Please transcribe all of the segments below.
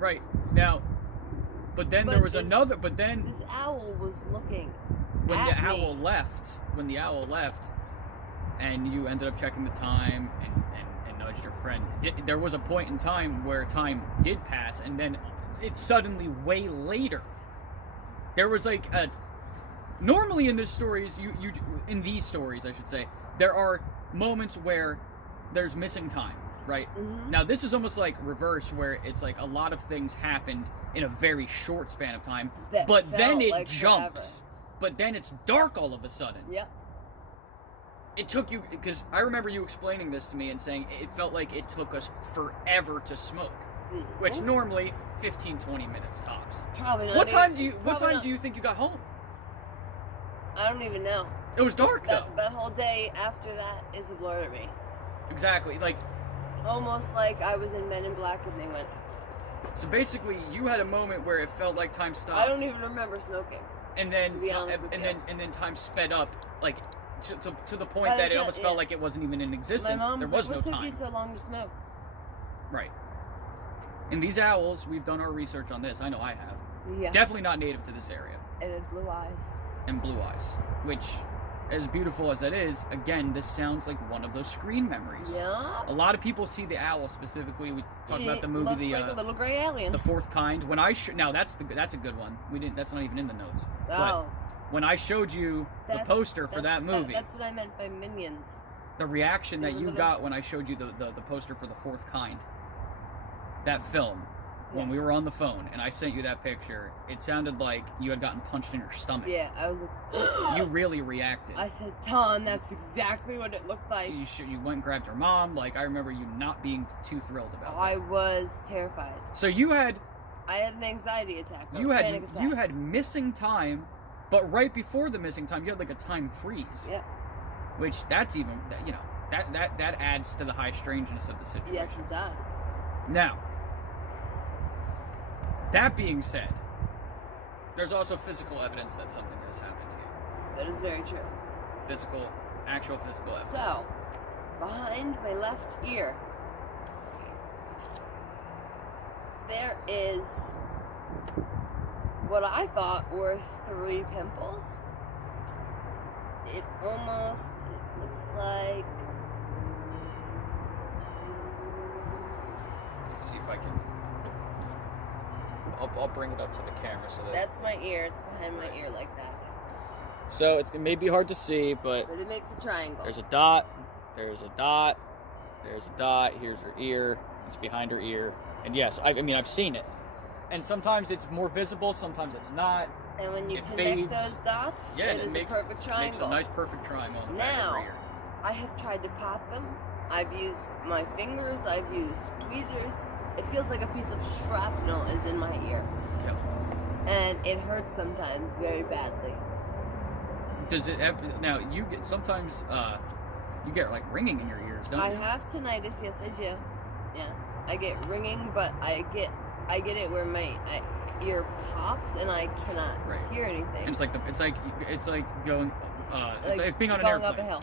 Right. Now, but then there was another, but then... This owl was looking when at the me. When the owl left, and you ended up checking the time and nudged your friend, there was a point in time where time did pass, and then it suddenly, way later, there was like a... Normally in these stories, in these stories, I should say, there are moments where there's missing time, right? Mm-hmm. Now, this is almost like reverse, where it's like a lot of things happened in a very short span of time, but then it jumps. Forever. But then it's dark all of a sudden. Yep. It took you, because I remember you explaining this to me and saying it felt like it took us forever to smoke. Mm-hmm. Which normally 15, 20 minutes tops. Probably not. What time do you think you got home? I don't even know. It was dark though. That whole day after that is a blur to me. Exactly. Like almost like I was in Men in Black and they went. So basically, you had a moment where it felt like time stopped. I don't even remember smoking. And then, to be honest with you. and then time sped up, like to the point that it almost felt like it wasn't even in existence. My mom there was was like, no what time. took you so long to smoke? Right. And these owls, we've done our research on this. I know I have. Yeah. Definitely not native to this area. And it had blue eyes. And blue eyes, which, as beautiful as that is, again, this sounds like one of those screen memories. Yeah. A lot of people see the owl specifically. We talked about the movie, like a little gray alien. The Fourth Kind. When I now that's a good one. We didn't. That's not even in the notes. Oh. But when I showed you the poster for that movie, that's what I meant by Minions. The reaction that you got when I showed you the poster for The Fourth Kind, that film. When we were on the phone and I sent you that picture, it sounded like you had gotten punched in your stomach. Yeah, I was like... You really reacted. I said, Tom, that's exactly what it looked like. You went and grabbed your mom. Like, I remember you not being too thrilled about that. I was terrified. So you had... I had an anxiety attack. You had missing time, but right before the missing time, you had like a time freeze. Yep. Which, that's even, you know, that adds to the high strangeness of the situation. Yes, it does. Now... That being said, there's also physical evidence that something has happened to you. That is very true. Actual physical evidence. So, behind my left ear, there is what I thought were 3 pimples. It looks like... Let's see if I can... I'll bring it up to the camera so that... That's my ear. It's behind my ear like that. So it may be hard to see, but it makes a triangle. There's a dot. There's a dot. There's a dot. Here's her ear. It's behind her ear. And yes, I mean, I've seen it. And sometimes it's more visible. Sometimes it's not. And when you it connect fades. those dots, yeah, it is a perfect triangle. Makes a nice perfect triangle. Now, I have tried to pop them. I've used my fingers. I've used tweezers. It feels like a piece of shrapnel is in my ear. Yep. And it hurts sometimes very badly. Does it ever... Now, you get... Sometimes, you get, like, ringing in your ears, don't you? I have tinnitus. Yes, I do. Yes. I get ringing, but I get it where my ear pops and I cannot hear anything. And it's like going... it's like being on an going airplane. Up a hill.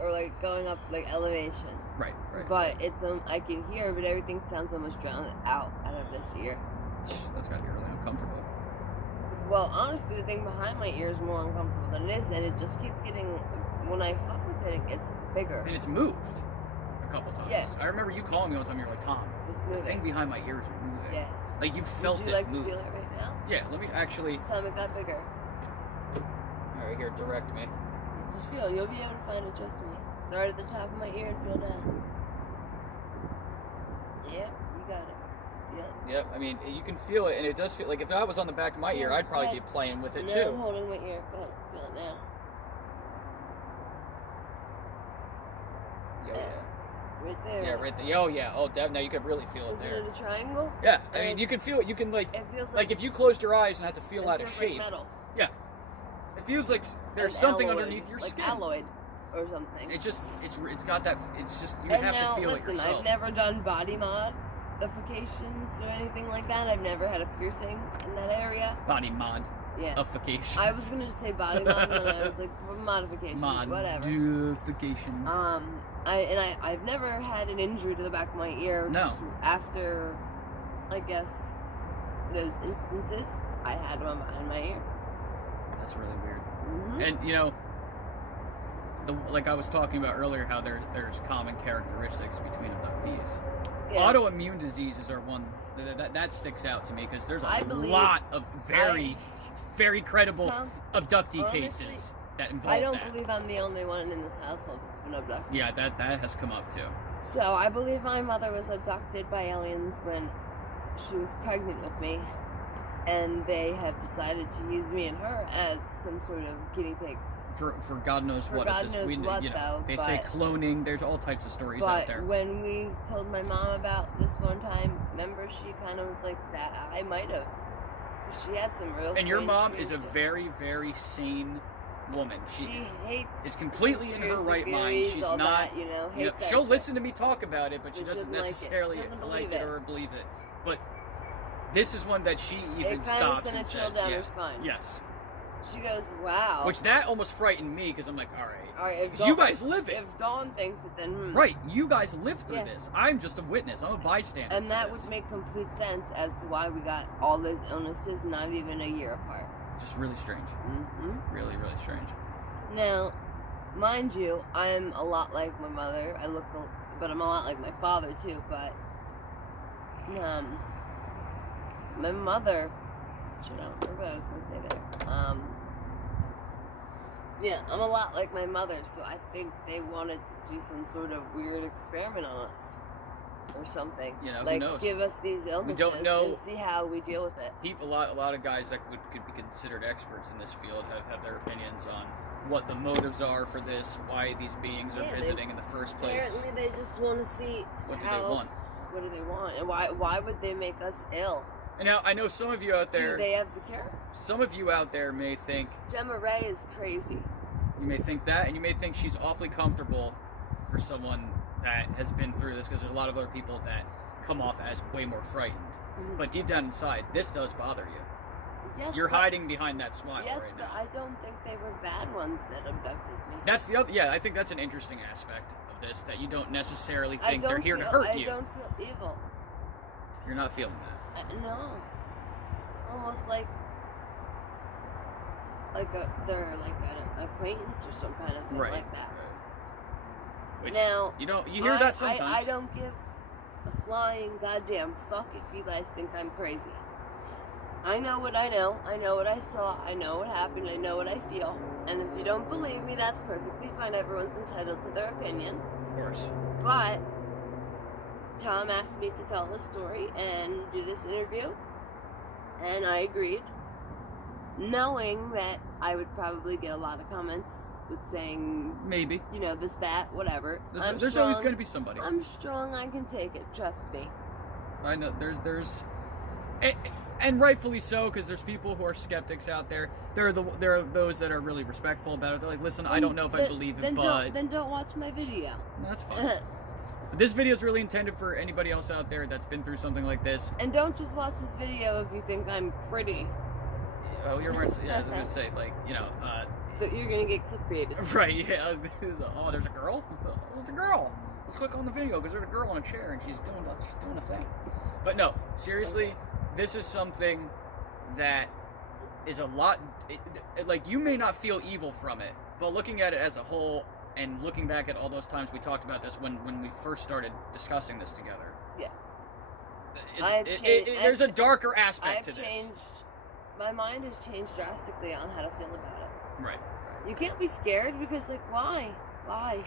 Or, like, going up, like, elevation. Right. But it's I can hear, but everything sounds almost drowned out of this ear. That's gotta be really uncomfortable. Well, honestly, the thing behind my ear is more uncomfortable than it is, and it just keeps getting... When I fuck with it, it gets bigger. And it's moved a couple times. Yeah. I remember you calling me one time, you're like, Tom, it's moving. The thing behind my ear is moving. Yeah. Like, you felt it move. Would you like to feel it right now? Yeah, let me actually... Tell me it got bigger. Alright, here, direct me. Just feel. You'll be able to find it, trust me. Start at the top of my ear and feel down. Yep, you got it. Yep, I mean, you can feel it, and it does feel like if I was on the back of my ear, I'd probably be playing with it too. I'm holding my ear. Go ahead, feel it now. Yeah. Right there. Yeah, right there. Oh, yeah. Oh, now you can really feel it there. Isn't it a triangle? Yeah, I mean, you can feel it. You can, like... It feels like if you closed your eyes and had to feel out a shape. Metal. Yeah. It feels like there's something underneath your like skin. alloyed or something. It's got that... It's just... You and have now, to feel listen, it yourself. I've never done body modifications or anything like that. I've never had a piercing in that area. Body mod. Yeah. Modification. I was gonna just say body mod, and then I was like modification. Whatever. Modifications. I've never had an injury to the back of my ear. No. After I guess those instances, I had one behind my ear. That's really weird. Mm-hmm. And, you know, like I was talking about earlier, how there's common characteristics between abductees. Yes. Autoimmune diseases are one that sticks out to me, because there's a believe- lot of very credible Tom, abductee honestly, cases that involve I don't that. believe I'm the only one in this household that's been abducted. Yeah, that has come up too. So I believe my mother was abducted by aliens when she was pregnant with me, and they have decided to use me and her as some sort of guinea pigs. For God knows what. God at this, knows what, you know, though, they but- say cloning. There's all types of stories But out there. when we told my mom about this one time, remember, she kind of was like, that I might have. 'Cause she had some real And your strange mom is a dreams. very sane woman. She hates. is completely in her conspiracy right mind. theories, She's all not. that, you know, You know, hates that she'll shit. listen to me talk about it, but she But she doesn't doesn't like it. necessarily She doesn't like believe it it. or believe it. But this is one that she even It kind of stops sent and a chill says, down yeah, her spine. yes. She goes, wow. Which that almost frightened me, because I'm like, all right, if 'cause you guys live it. If Dawn thinks it, then Right, you guys live through Yeah. this. I'm just a witness. I'm a bystander. And for that this. would make complete sense as to why we got all those illnesses not even a year apart. Just really strange. Mm-hmm. Really, really strange. Now, mind you, I'm a lot like my mother. But I'm a lot like my father too. But my mother. Shit, I don't remember what I was gonna say there. Yeah, I'm a lot like my mother, so I think they wanted to do some sort of weird experiment on us. Or something. You know, who like, knows? give us these illnesses don't know. and see how we deal with it. A lot of guys that could be considered experts in this field have their opinions on what the motives are for this, why these beings are Yeah, visiting in the first place. Apparently, they just want to see What do how, they want? What do they want, and why would they make us ill? And now, I know some of you out there, Do they have the cure? some of you out there may think, Gemma Ray is crazy. you may think that, and you may think she's awfully comfortable for someone that has been through this, because there's a lot of other people that come off as way more frightened. Mhm. But deep down inside, this does bother you. Yes, You're but- hiding behind that smile Yes, right but now. I don't think they were bad ones that abducted me. That's the other, yeah, I think that's an interesting aspect of this, that you don't necessarily think they're here to feel- hurt I you. don't feel evil. You're not feeling that. No. Almost like they're like an acquaintance or some kind of thing Right. like that. Right. Which, Now, you hear that sometimes. I don't give a flying goddamn fuck if you guys think I'm crazy. I know what I know. I know what I saw. I know what happened. I know what I feel. And if you don't believe me, that's perfectly fine. Everyone's entitled to their opinion. Of course. But Tom asked me to tell this story and do this interview, and I agreed, knowing that I would probably get a lot of comments with saying, Maybe. you know, this, that, whatever. There's always going to be somebody. I'm strong. I can take it. Trust me. I know there's and rightfully so, because there's people who are skeptics out there. There are those that are really respectful about it. They're like, listen, I don't know if I believe it, but then don't watch my video. that's fine. But this video is really intended for anybody else out there that's been through something like this. And don't just watch this video if you think I'm pretty. Oh, you're wearing. Yeah, I was gonna say, like, you know. But you're gonna get clickbaited. Right. Yeah. Oh, there's a girl. Oh, there's a girl. Let's click on the video because there's a girl in a chair and she's doing a thing. But no, seriously, this is something that is a lot. Like, you may not feel evil from it, but looking at it as a whole and looking back at all those times we talked about this when we first started discussing this together. Yeah. There's a darker aspect I've to this. changed. My mind has changed drastically on how to feel about it. Right. You can't be scared because, like, why? Why?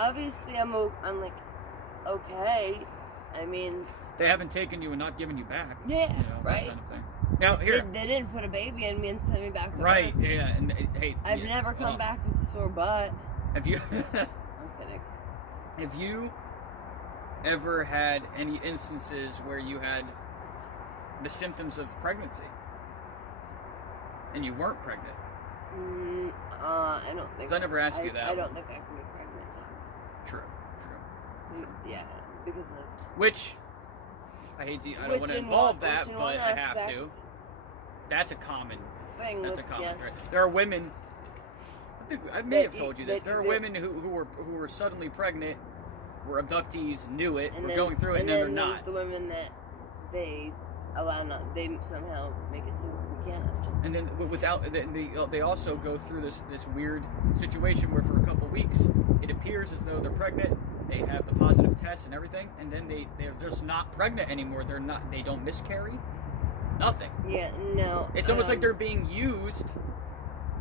Obviously, I'm like, okay. I mean, They haven't taken you and not given you back. yeah, You know, that right. kind of thing. Now here. They didn't put a baby in me and send me back to Right. Earth. Yeah. And hey. I've yeah, never come well, back with a sore butt. Have you? I'm kidding. Have you ever had any instances where you had the symptoms of pregnancy and you weren't pregnant? I don't think. Because I never asked you that. I don't think I can get pregnant, Tom. True. Yeah, because of. Which I hate to. I don't want to involve that, but I have to. That's a common. Thing That's with, a common. yes. Right? There are women. I may have That told you eat- this. that- There are that- women who were suddenly pregnant, were abductees, knew it, And were then, going through it, and and then then they're there's not. the women that they they somehow make it so we can't have children. And then they also go through this weird situation where for a couple weeks it appears as though they're pregnant. They have the positive test and everything, and then they're just not pregnant anymore. They don't miscarry. Nothing. Yeah, no. It's almost like they're being used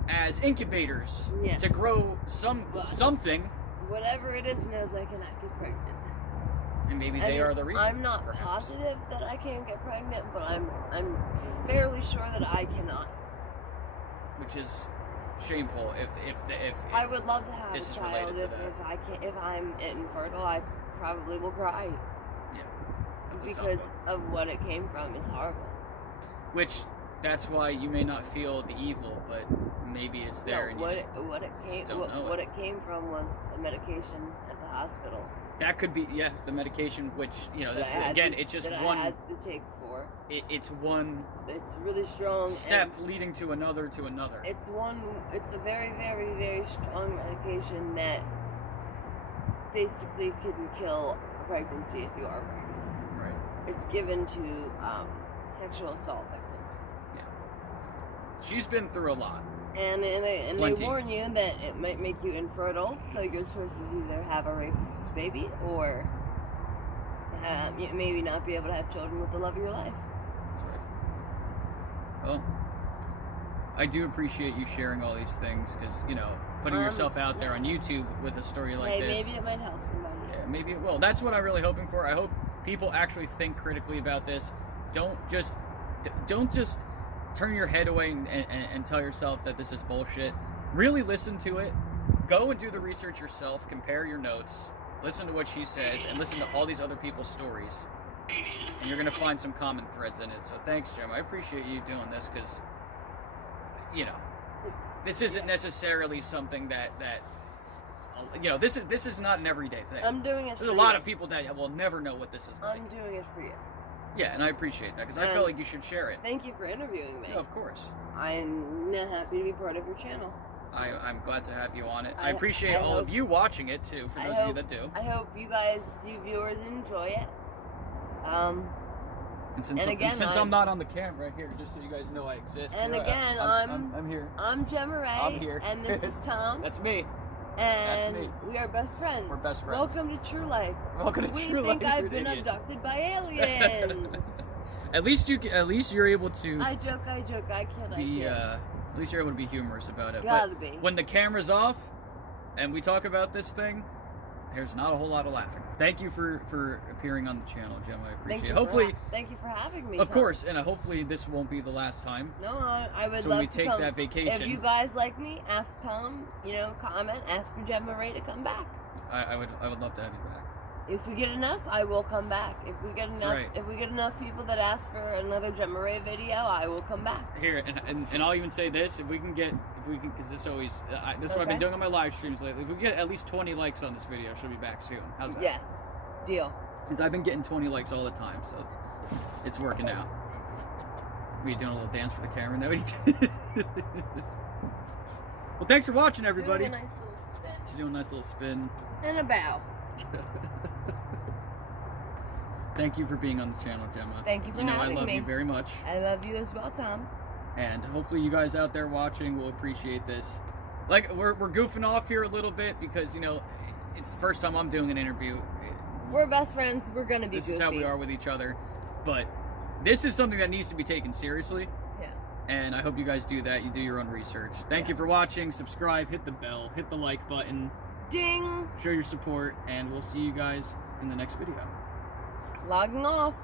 as incubators to grow something. Whatever it is knows I cannot get pregnant. And maybe they are the reason. I'm not perhaps. positive that I can't get pregnant, but I'm fairly sure that I cannot. Which is shameful if I would love to have this a is child. related to that. If I'm infertile, I probably will cry. Yeah. That's a tough Because one. of what it came from is horrible. Which that's why you may not feel the evil, but maybe it's there. No, and what it came from was the medication at the hospital. That could be the medication, which it's just one. I had to take for. It's one. It's really strong. Step leading to another to another. It's a very, very, very strong medication that basically can kill a pregnancy if you are pregnant. Right. It's given to sexual assault victims. Yeah. She's been through a lot. And they Plenty. warn you that it might make you infertile, so your choice is either have a rapist's baby or maybe not be able to have children with the love of your life. That's right. Well, I do appreciate you sharing all these things because, putting yourself out there on YouTube with a story like this. Maybe it might help somebody. Yeah, maybe it will. That's what I'm really hoping for. I hope people actually think critically about this. Don't just turn your head away and tell yourself that this is bullshit. Really listen to it. Go and do the research yourself. Compare your notes. Listen to what she says, and listen to all these other people's stories. And you're going to find some common threads in it. So thanks, Gemma. I appreciate you doing this because, this isn't necessarily something that this is not an everyday thing. I'm doing it for you. There's a lot of people that will never know what this is like. I'm doing it for you. Yeah, and I appreciate that because I feel like you should share it. Thank you for interviewing me. Yeah, of course. I'm happy to be part of your channel. I'm glad to have you on it. I appreciate all of you watching it too, for those of you that do. I hope you viewers enjoy it. And since I'm not on the camera here, just so you guys know I exist. And here, again, I'm here. I'm Gemma Ray. I'm here. And this is Tom. That's me. And That's me. We are best friends. We're best friends. Welcome to True Life. Welcome to True Life. We think I've been abducted by aliens. At least you're able to. I joke. I kid. At least you're able to be humorous about it. Gotta be. When the camera's off, and we talk about this thing, there's not a whole lot of laughing. Thank you for appearing on the channel, Gemma. I appreciate it. Hopefully, thank you for having me. Of course, and hopefully this won't be the last time. No, I would so love when we to take come. that vacation. If you guys like me, ask Tom. Comment. Ask for Gemma Ray to come back. I would love to have you back. If we get enough, I will come back. If we get enough, right. If we get enough people that ask for another Gemma Ray video, I will come back. Here, and I'll even say this: if we can, because this always, this is what I've been doing on my live streams lately. If we get at least 20 likes on this video, she'll be back soon. How's that? Yes, deal. Because I've been getting 20 likes all the time, so it's working out. We doing a little dance for the camera now. Well, thanks for watching, everybody. Doing a nice little spin. She's doing a nice little spin. And a bow. Thank you for being on the channel, Gemma. Thank you for having me. I love you very much. I love you as well, Tom. And hopefully you guys out there watching will appreciate this. Like, we're goofing off here a little bit because, it's the first time I'm doing an interview. We're best friends. We're going to be This goofy. is how we are with each other. But this is something that needs to be taken seriously. Yeah. And I hope you guys do that. You do your own research. Thank you for watching. Subscribe. Hit the bell. Hit the like button. Ding! Show your support. And we'll see you guys in the next video. Logging off.